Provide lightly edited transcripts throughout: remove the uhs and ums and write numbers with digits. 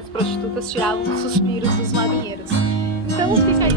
as prostitutas tiravam os suspiros dos marinheiros. Então fica aí.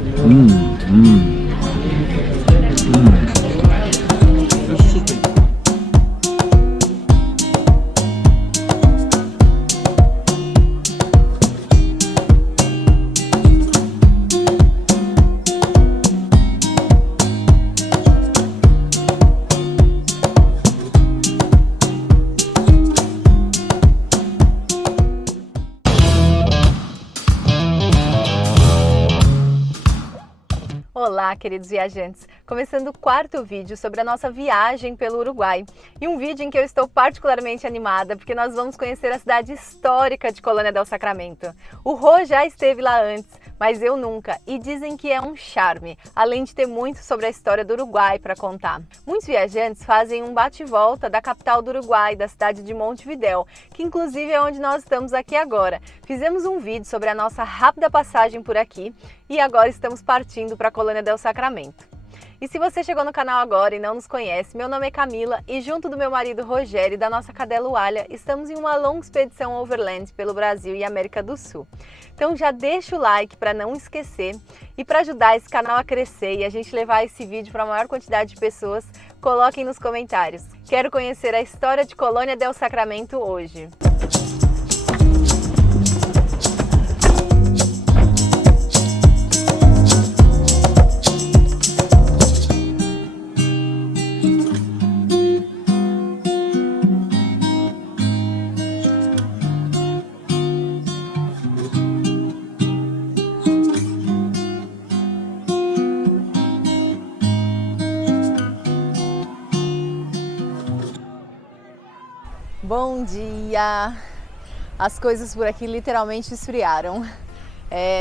Olá, queridos viajantes! Começando o quarto vídeo sobre a nossa viagem pelo Uruguai. E um vídeo em que eu estou particularmente animada, porque nós vamos conhecer a cidade histórica de Colônia del Sacramento. O Rô já esteve lá antes, mas eu nunca, e dizem que é um charme, além de ter muito sobre a história do Uruguai para contar. Muitos viajantes fazem um bate-volta da capital do Uruguai, da cidade de Montevidéu, que inclusive é onde nós estamos aqui agora. Fizemos um vídeo sobre a nossa rápida passagem por aqui e agora estamos partindo para a Colônia del Sacramento. E se você chegou no canal agora e não nos conhece, meu nome é Camila e junto do meu marido Rogério e da nossa cadela Ualha, estamos em uma longa expedição overland pelo Brasil e América do Sul. Então já deixa o like para não esquecer e para ajudar esse canal a crescer e a gente levar esse vídeo para a maior quantidade de pessoas, coloquem nos comentários. Quero conhecer a história de Colônia del Sacramento hoje. Bom dia! As coisas por aqui literalmente esfriaram.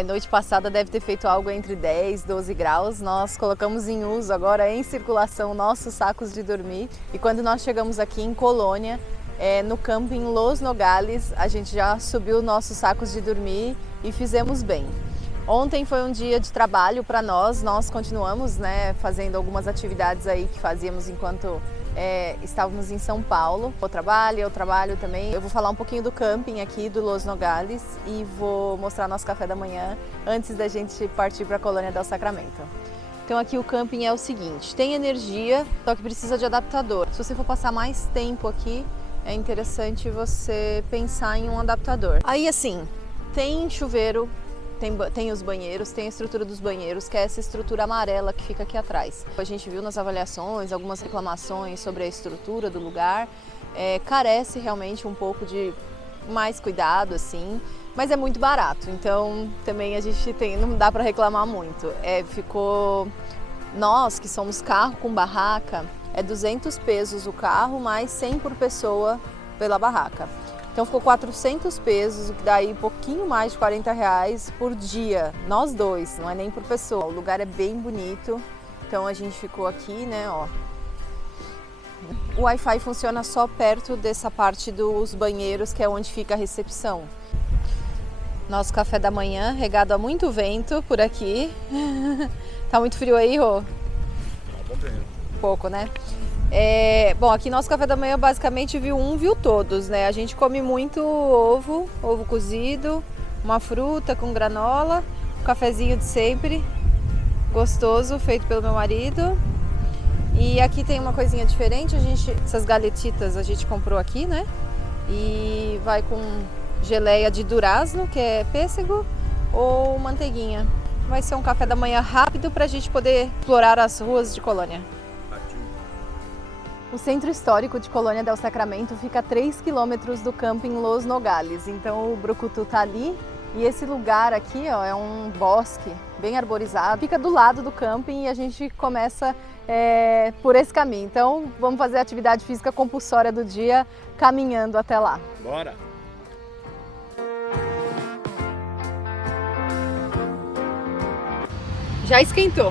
Noite passada deve ter feito algo entre 10 e 12 graus. Nós colocamos em uso agora, em circulação, nossos sacos de dormir. E quando nós chegamos aqui em Colônia, no camping Los Nogales, a gente já subiu nossos sacos de dormir e fizemos bem. Ontem foi um dia de trabalho para nós continuamos fazendo algumas atividades aí que fazíamos enquanto estávamos em São Paulo. Eu trabalho também. Eu vou falar um pouquinho do camping aqui do Los Nogales e vou mostrar nosso café da manhã antes da gente partir para a Colônia del Sacramento. Então aqui o camping é o seguinte, tem energia, só que precisa de adaptador. Se você for passar mais tempo aqui, é interessante você pensar em um adaptador. Aí assim, tem chuveiro, tem os banheiros, tem a estrutura dos banheiros, que é essa estrutura amarela que fica aqui atrás. A gente viu nas avaliações algumas reclamações sobre a estrutura do lugar, carece realmente um pouco de mais cuidado, assim, mas é muito barato, então também a gente não dá para reclamar muito. Nós que somos carro com barraca, é 200 pesos o carro, mais 100 por pessoa pela barraca. Então ficou 400 pesos, o que dá aí um pouquinho mais de 40 reais por dia, nós dois, não é nem por pessoa. O lugar é bem bonito, então a gente ficou aqui, ó. O Wi-Fi funciona só perto dessa parte dos banheiros, que é onde fica a recepção. Nosso café da manhã, regado a muito vento por aqui. Tá muito frio aí, Rô? Pouco, né? Bom, aqui nosso café da manhã basicamente viu todos, né? A gente come muito ovo cozido, uma fruta com granola, um cafezinho de sempre, gostoso, feito pelo meu marido. E aqui tem uma coisinha diferente, essas galetitas a gente comprou aqui, né? E vai com geleia de durazno, que é pêssego, ou manteiguinha. Vai ser um café da manhã rápido pra gente poder explorar as ruas de Colônia. O centro histórico de Colônia del Sacramento fica a 3 quilômetros do camping Los Nogales, então o Brucutu tá ali e esse lugar aqui é um bosque bem arborizado, fica do lado do camping e a gente começa por esse caminho. Então vamos fazer a atividade física compulsória do dia caminhando até lá. Bora! Já esquentou.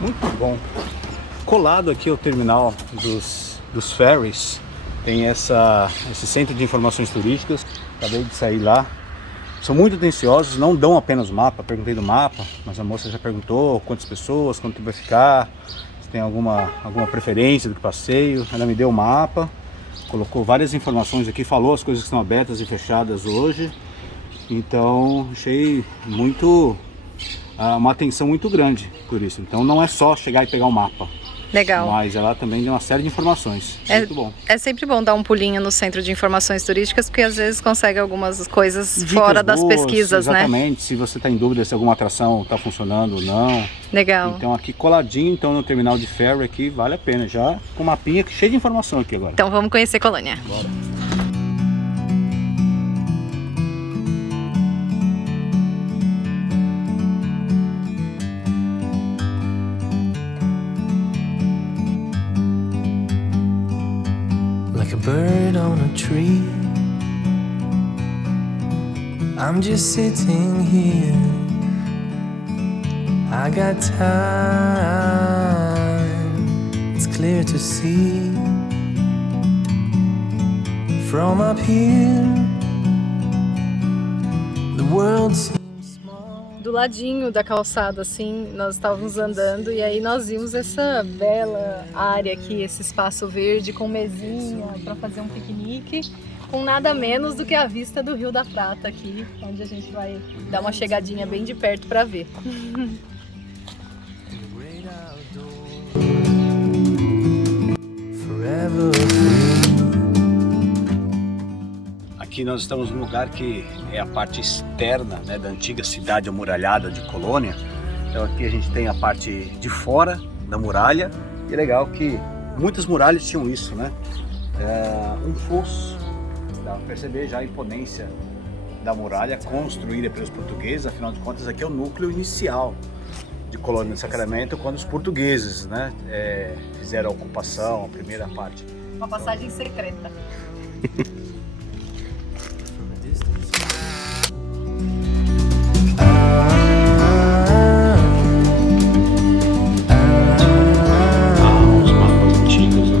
Muito bom. Colado aqui ao terminal dos ferries, tem esse centro de informações turísticas. Acabei de sair lá são muito atenciosos, não dão apenas o mapa. Perguntei do mapa, mas a moça já perguntou quantas pessoas, quanto tempo vai ficar, se tem alguma preferência do passeio. Ela me deu o mapa, colocou várias informações aqui, falou as coisas que estão abertas e fechadas hoje. Então achei uma atenção muito grande por isso. Então não é só chegar e pegar o mapa. Legal. Mas ela também deu uma série de informações. Muito bom. É sempre bom dar um pulinho no Centro de Informações Turísticas, porque às vezes consegue algumas coisas Dicas fora das boas, pesquisas, exatamente, né? Se você está em dúvida se alguma atração está funcionando ou não. Legal. Então aqui coladinho, então no terminal de ferry aqui, vale a pena. Já com uma mapinha cheio de informação aqui agora. Então vamos conhecer Colônia. Bora. Like a bird on a tree, I'm just sitting here. I got time, it's clear to see. From up here, the world seems small. Do ladinho da calçada, assim, nós estávamos andando e aí nós vimos essa bela área aqui, esse espaço verde com mesinha para fazer um piquenique, com nada menos do que a vista do Rio da Prata aqui, onde a gente vai dar uma chegadinha bem de perto para ver. Forever free. Aqui nós estamos num lugar que é a parte externa, né, da antiga cidade amuralhada de Colônia. Então aqui a gente tem a parte de fora da muralha. E é legal que muitas muralhas tinham isso, né? Um fosso, dá para perceber já a imponência da muralha construída pelos portugueses. Afinal de contas, aqui é o núcleo inicial de Colônia do Sacramento, quando os portugueses, né, fizeram a ocupação, a primeira parte. Uma passagem secreta. Os mapas antigos, né?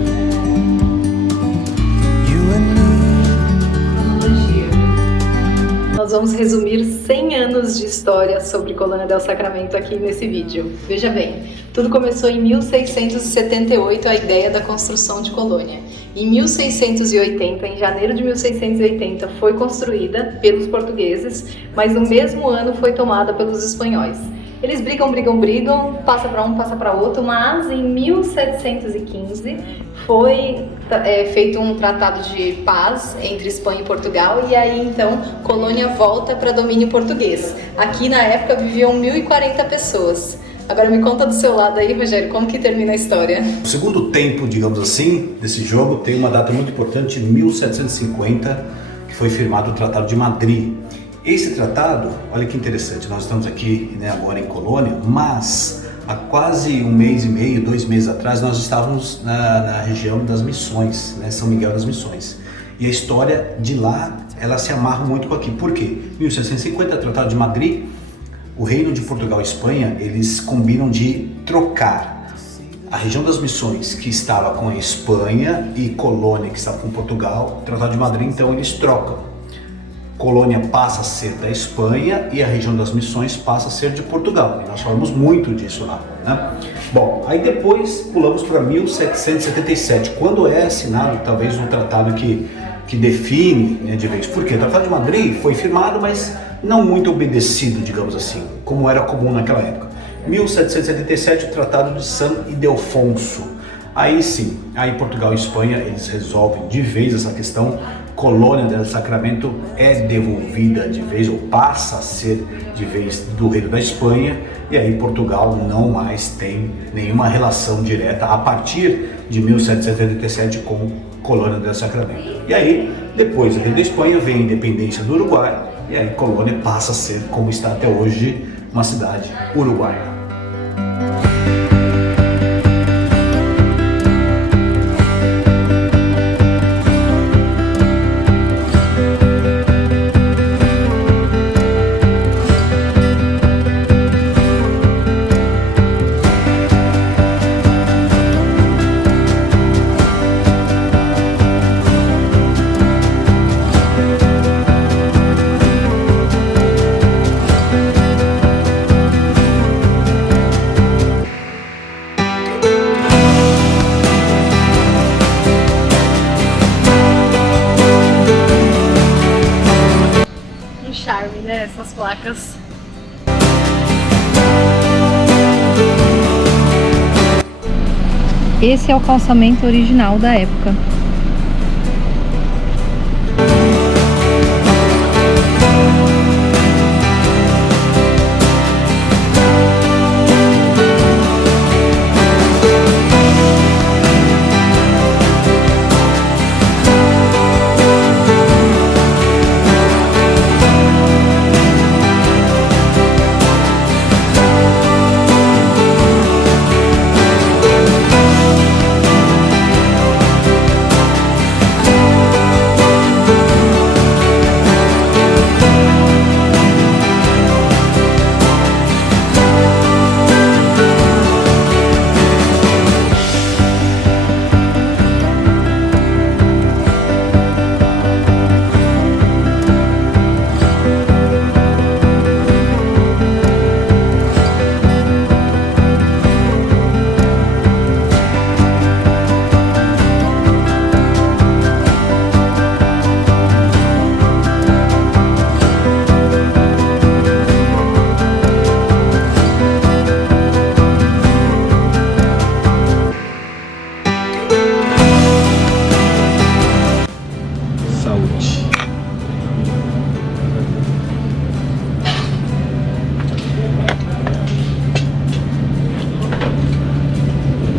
Nós vamos resumir 100 anos de história sobre Colônia del Sacramento aqui nesse vídeo. Veja bem, tudo começou em 1678, a ideia da construção de Colônia. Em 1680, em janeiro de 1680, foi construída pelos portugueses, mas no mesmo ano foi tomada pelos espanhóis. Eles brigam, passa para um, passa para outro, mas em 1715 foi feito um tratado de paz entre Espanha e Portugal, e aí então Colônia volta para domínio português. Aqui na época viviam 1.040 pessoas. Agora me conta do seu lado aí, Rogério, como que termina a história? O segundo tempo, digamos assim, desse jogo tem uma data muito importante, 1750, que foi firmado o Tratado de Madrid. Esse tratado, olha que interessante, nós estamos aqui, né, agora em Colônia, mas há quase um mês e meio, 2 meses atrás, nós estávamos na região das Missões, né, São Miguel das Missões. E a história de lá, ela se amarra muito com aqui. Por quê? 1750, Tratado de Madrid, o Reino de Portugal e Espanha, eles combinam de trocar a região das Missões, que estava com a Espanha, e Colônia, que estava com Portugal. O Tratado de Madrid, então, eles trocam. Colônia passa a ser da Espanha e a região das Missões passa a ser de Portugal. E nós falamos muito disso lá, né? Bom, aí depois pulamos para 1777, quando é assinado talvez um tratado que define, né, de vez. Por quê? O Tratado de Madrid foi firmado, mas não muito obedecido, digamos assim, como era comum naquela época. 1777, o Tratado de San Ildefonso. Aí sim, aí Portugal e Espanha, eles resolvem de vez essa questão. Colônia del Sacramento é devolvida de vez, ou passa a ser de vez, do Reino da Espanha, e aí Portugal não mais tem nenhuma relação direta a partir de 1777 com Colônia del Sacramento. E aí, depois do Reino da Espanha, vem a independência do Uruguai, e aí Colônia passa a ser, como está até hoje, uma cidade uruguaia. charme, né? Essas placas. Esse é o calçamento original da época.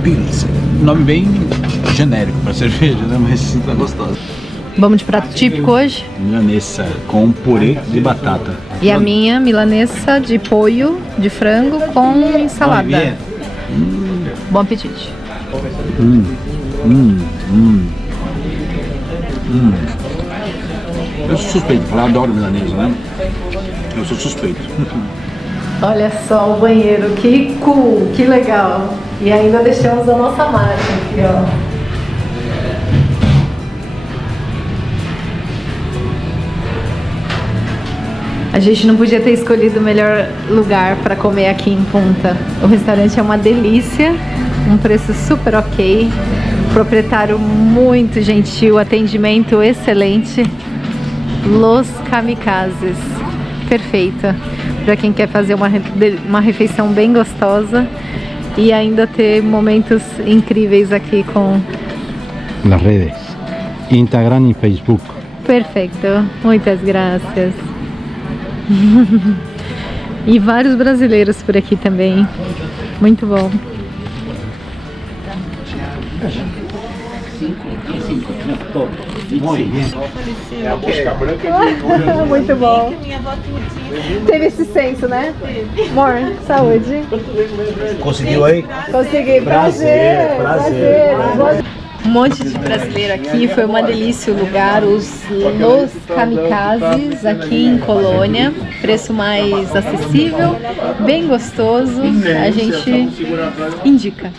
Pils. Nome bem genérico para cerveja, né? Mas tá gostosa. Vamos de prato típico hoje? Milanesa com purê de batata. E a minha milanesa de pollo, de frango com salada. Bom apetite. Eu sou suspeito, eu adoro milanesa, né? Eu sou suspeito. Olha só o banheiro, que cool, que legal. E ainda deixamos a nossa marca aqui, ó. A gente não podia ter escolhido o melhor lugar para comer aqui em Punta. O restaurante é uma delícia, um preço super ok, proprietário muito gentil, atendimento excelente. Los Kamikazes, perfeita para quem quer fazer uma refeição bem gostosa e ainda ter momentos incríveis aqui com las redes, Instagram y Facebook. Perfeito, muitas graças. E vários brasileiros por aqui também, muito bom. Muito bom. Teve esse senso, né? Amor, saúde. Conseguiu aí? Consegui. Prazer. Um monte de brasileiro aqui, foi uma delícia o lugar, os Los Kamikazes aqui em Colônia, preço mais acessível, bem gostoso, a gente indica.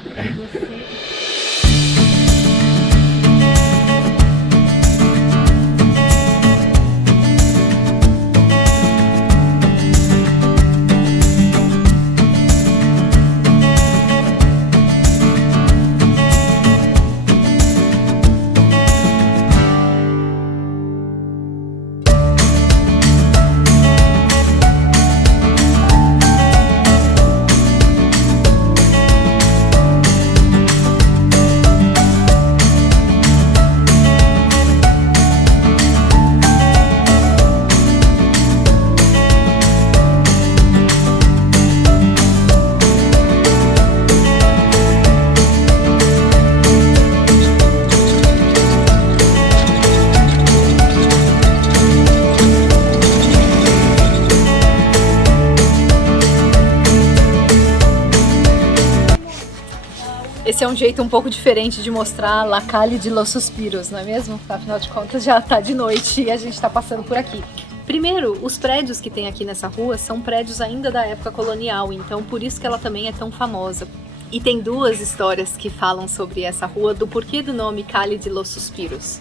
Esse é um jeito um pouco diferente de mostrar La Calle de los Suspiros, não é mesmo? Afinal de contas já tá de noite e a gente tá passando por aqui. Primeiro, os prédios que tem aqui nessa rua são prédios ainda da época colonial, então por isso que ela também é tão famosa. E tem duas histórias que falam sobre essa rua, do porquê do nome Calle de los Suspiros.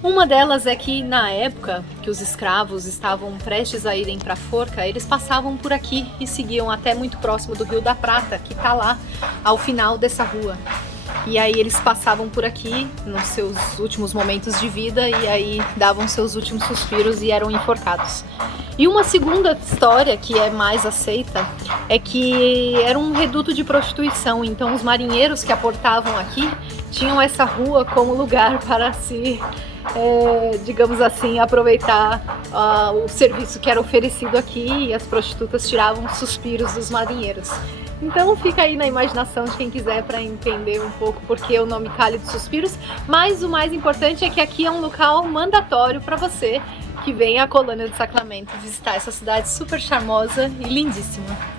Uma delas é que na época que os escravos estavam prestes a irem para a forca, eles passavam por aqui e seguiam até muito próximo do Rio da Prata, que está lá ao final dessa rua. E aí eles passavam por aqui nos seus últimos momentos de vida e aí davam seus últimos suspiros e eram enforcados. E uma segunda história que é mais aceita é que era um reduto de prostituição, então os marinheiros que aportavam aqui tinham essa rua como lugar para se, digamos assim, aproveitar o serviço que era oferecido aqui, e as prostitutas tiravam suspiros dos marinheiros. Então fica aí na imaginação de quem quiser para entender um pouco porque o nome Cálidos Suspiros, mas o mais importante é que aqui é um local mandatório para você que vem à Colônia do Sacramento visitar essa cidade super charmosa e lindíssima.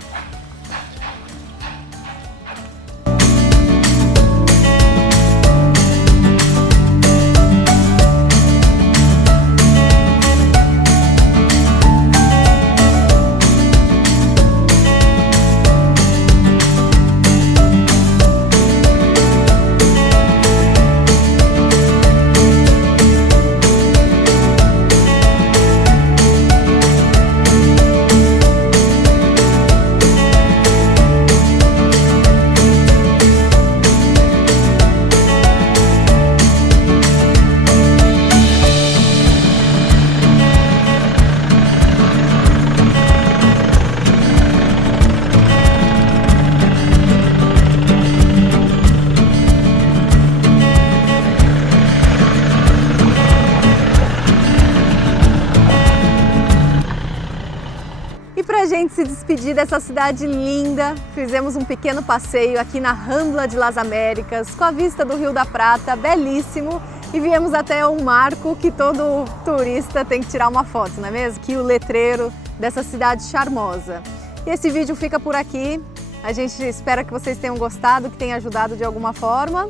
E para a gente se despedir dessa cidade linda, fizemos um pequeno passeio aqui na Rambla de Las Américas, com a vista do Rio da Prata, belíssimo, e viemos até um marco que todo turista tem que tirar uma foto, não é mesmo? Que o letreiro dessa cidade charmosa. E esse vídeo fica por aqui, a gente espera que vocês tenham gostado, que tenha ajudado de alguma forma.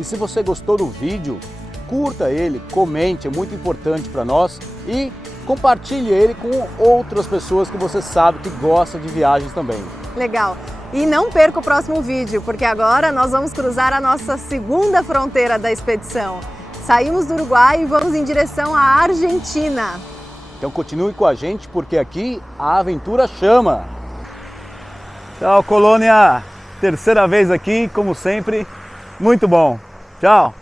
E se você gostou do vídeo, curta ele, comente, é muito importante para nós, e compartilhe ele com outras pessoas que você sabe que gostam de viagens também. Legal! E não perca o próximo vídeo, porque agora nós vamos cruzar a nossa segunda fronteira da expedição. Saímos do Uruguai e vamos em direção à Argentina. Então continue com a gente, porque aqui a aventura chama! Tchau, Colônia! Terceira vez aqui, como sempre, muito bom! Tchau!